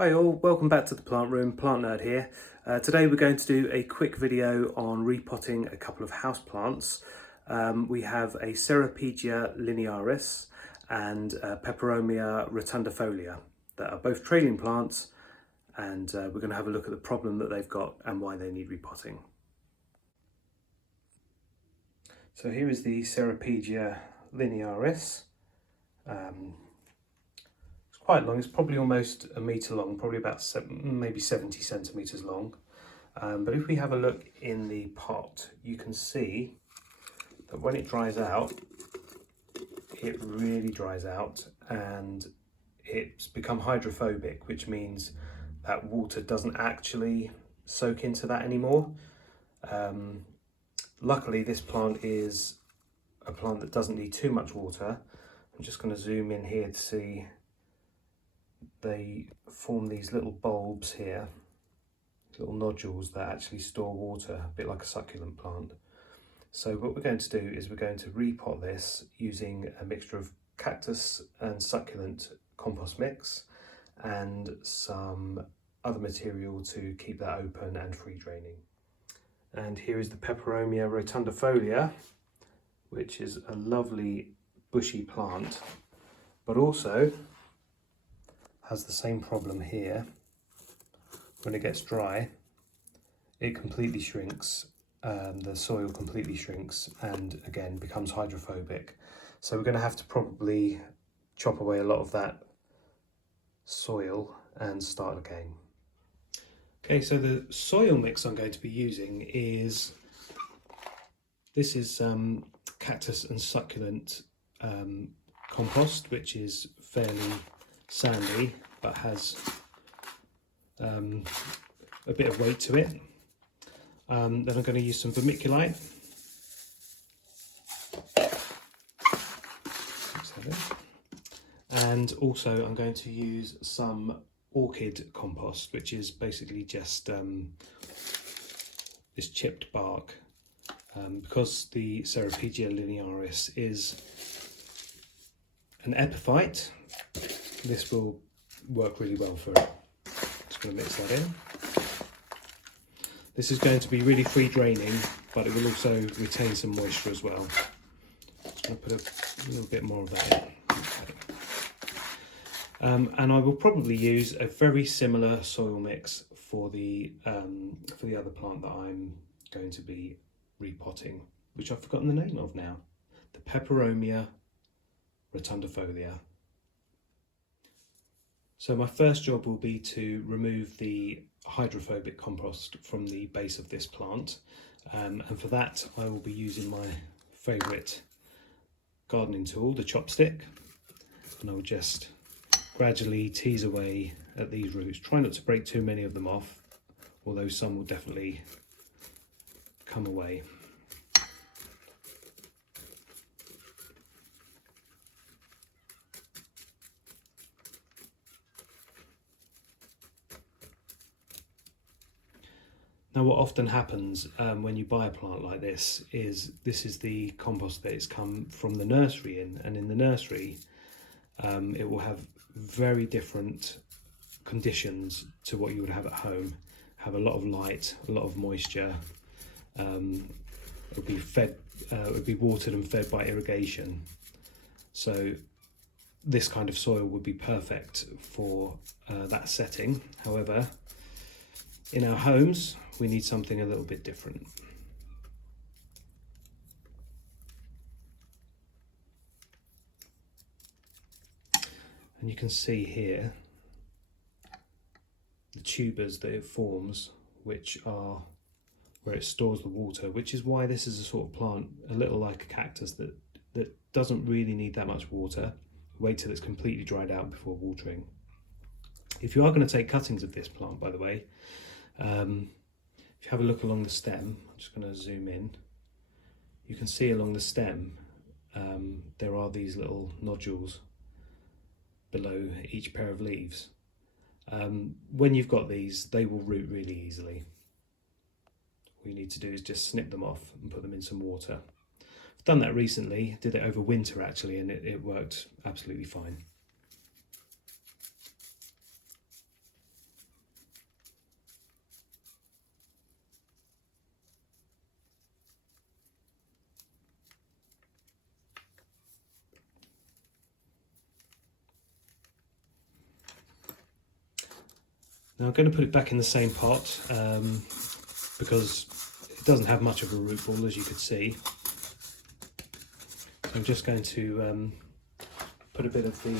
Hi all, welcome back to the plant room, Plant Nerd here. Today we're going to do a quick video on repotting a couple of house plants. We have a Ceropegia linearis and Peperomia rotundifolia that are both trailing plants, and we're going to have a look at the problem that they've got and why they need repotting. So here is the Ceropegia linearis. Quite long, it's probably almost a metre long, probably about maybe 70 centimetres long. But if we have a look in the pot, you can see that when it dries out, it really dries out and it's become hydrophobic, which means that water doesn't actually soak into that anymore. Luckily, this plant is a plant that doesn't need too much water. I'm just going to zoom in here to see. They form these little bulbs here, little nodules that actually store water, a bit like a succulent plant. So what we're going to do is we're going to repot this using a mixture of cactus and succulent compost mix and some other material to keep that open and free draining. And here is the Peperomia rotundifolia, which is a lovely bushy plant, but also has the same problem here. When it gets dry, it completely shrinks, the soil completely shrinks and again becomes hydrophobic. So we're going to have to probably chop away a lot of that soil and start again. Okay, so the soil mix I'm going to be using is, this is cactus and succulent compost, which is fairly sandy but has a bit of weight to it. Then I'm going to use some vermiculite, and also I'm going to use some orchid compost, which is basically just this chipped bark. Because the Ceropegia linearis is an epiphyte, this will work really well for it. Just going to mix that in. This is going to be really free draining, but it will also retain some moisture as well. Just going to put a little bit more of that in. Okay. And I will probably use a very similar soil mix for the other plant that I'm going to be repotting, which I've forgotten the name of now. The Peperomia rotundifolia. So my first job will be to remove the hydrophobic compost from the base of this plant, and for that I will be using my favourite gardening tool, the chopstick, and I will just gradually tease away at these roots. Try not to break too many of them off, although some will definitely come away. Now what often happens when you buy a plant like this is the compost that has come from the nursery in, and in the nursery it will have very different conditions to what you would have at home. Have a lot of light, a lot of moisture. It'll be fed, it'll be watered and fed by irrigation. So this kind of soil would be perfect for that setting. However, in our homes, we need something a little bit different. And you can see here the tubers that it forms, which are where it stores the water, which is why this is a sort of plant, a little like a cactus, that doesn't really need that much water. Wait till it's completely dried out before watering. If you are going to take cuttings of this plant, by the way, if you have a look along the stem, I'm just going to zoom in, you can see along the stem there are these little nodules below each pair of leaves. When you've got these, they will root really easily. All you need to do is just snip them off and put them in some water. I've done that recently, did it over winter actually, and it worked absolutely fine. Now I'm going to put it back in the same pot because it doesn't have much of a root ball, as you could see. So I'm just going to put a bit of the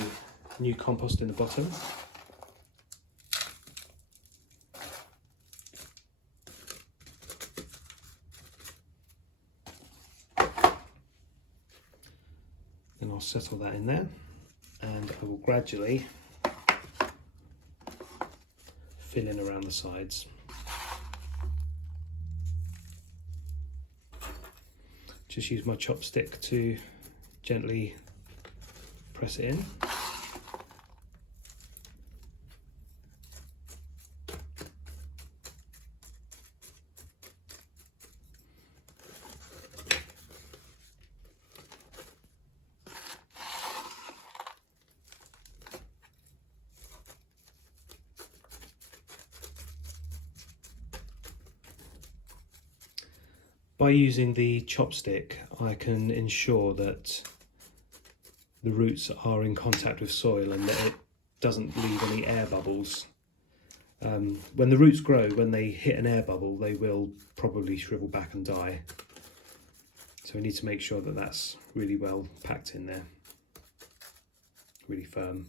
new compost in the bottom. Then I'll settle that in there, and I will gradually fill in around the sides. Just use my chopstick to gently press it in. By using the chopstick, I can ensure that the roots are in contact with soil and that it doesn't leave any air bubbles. When the roots grow, when they hit an air bubble, they will probably shrivel back and die. So we need to make sure that that's really well packed in there, really firm.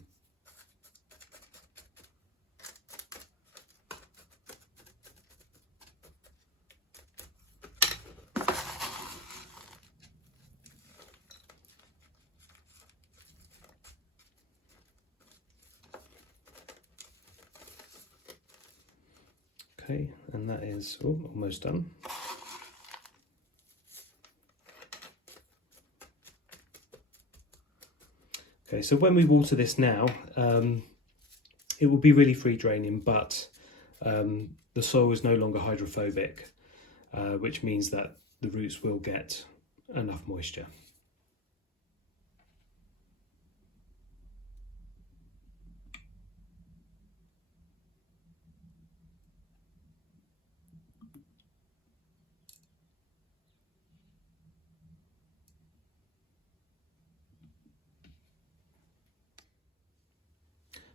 Okay, and that is almost done. Okay, so when we water this now, it will be really free draining, but the soil is no longer hydrophobic, which means that the roots will get enough moisture.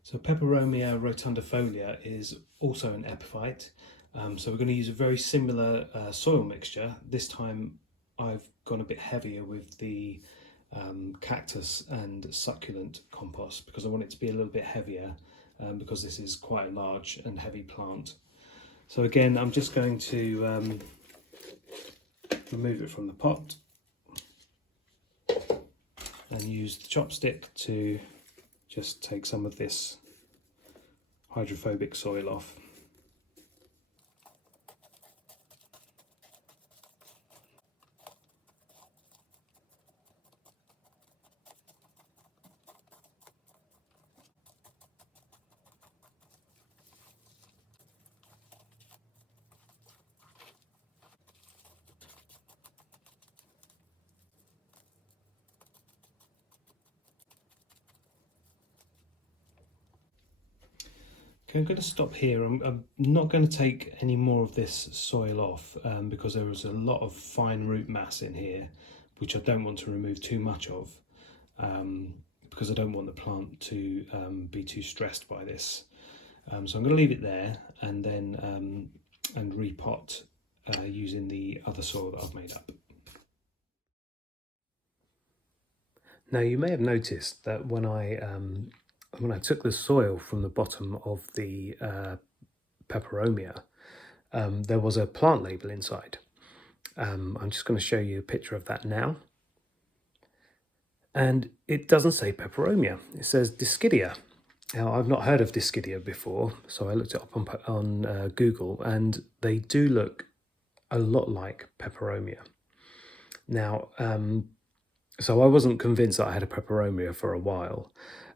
So Peperomia rotundifolia is also an epiphyte. So we're going to use a very similar soil mixture. This time I've gone a bit heavier with the cactus and succulent compost because I want it to be a little bit heavier because this is quite a large and heavy plant. So again, I'm just going to remove it from the pot and use the chopstick to just take some of this hydrophobic soil off. Okay, I'm going to stop here. I'm not going to take any more of this soil off because there is a lot of fine root mass in here, which I don't want to remove too much of because I don't want the plant to be too stressed by this. So I'm going to leave it there and then and repot using the other soil that I've made up. Now you may have noticed that when I took the soil from the bottom of the Peperomia, there was a plant label inside. I'm just going to show you a picture of that now. And it doesn't say Peperomia, it says Discidia. Now, I've not heard of Discidia before, so I looked it up on Google, and they do look a lot like Peperomia. Now, so I wasn't convinced that I had a Peperomia for a while.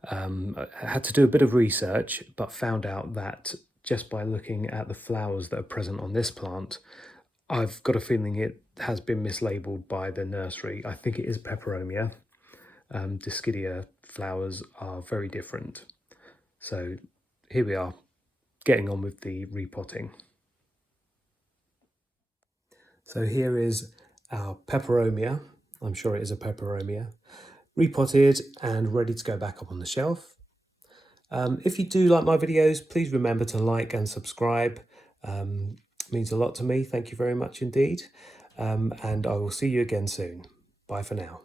I had to do a bit of research, but found out that just by looking at the flowers that are present on this plant, I've got a feeling it has been mislabeled by the nursery. I think it is Peperomia. Discidia flowers are very different. So here we are, getting on with the repotting. So here is our Peperomia. I'm sure it is a Peperomia, repotted and ready to go back up on the shelf. If you do like my videos, please remember to like and subscribe. It means a lot to me. Thank you very much indeed. And I will see you again soon. Bye for now.